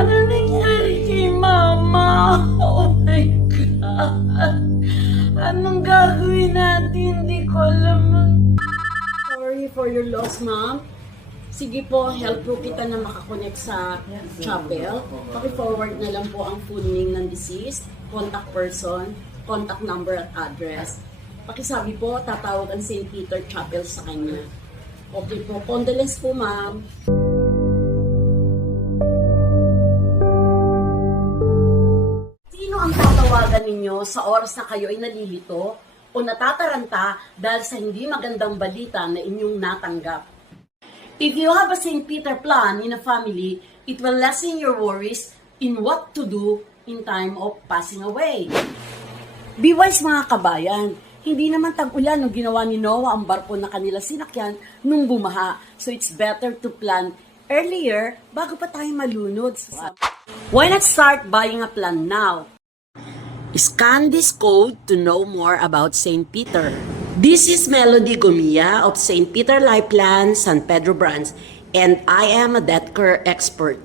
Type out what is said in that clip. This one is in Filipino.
Ano nangyari kay Mama? Oh my God. Anong gagawin natin? Hindi ko alam. Sorry for your loss, Ma'am. Sige po, help po kita na makakonect sa chapel. Paki-forward na lang po ang full name ng deceased, contact person, contact number at address. Pakisabi po, tatawag ang St. Peter Chapel sa kanya. Okay po, condolence po, Ma'am. Sino ang tatawagan ninyo sa oras na kayo ay nalilito o natataranta dahil sa hindi magandang balita na inyong natanggap? If you have a St. Peter plan in a family, it will lessen your worries in what to do in time of passing away. Be wise mga kabayan, hindi naman tag-ulan nung ginawa ni Noah ang barko na kanila sinakyan nung bumaha. So it's better to plan earlier bago pa tayo malunod. Why not start buying a plan now? Scan this code to know more about St. Peter. This is Melody Gomia of St. Peter Life Plan, San Pedro Branch, and I am a death care expert.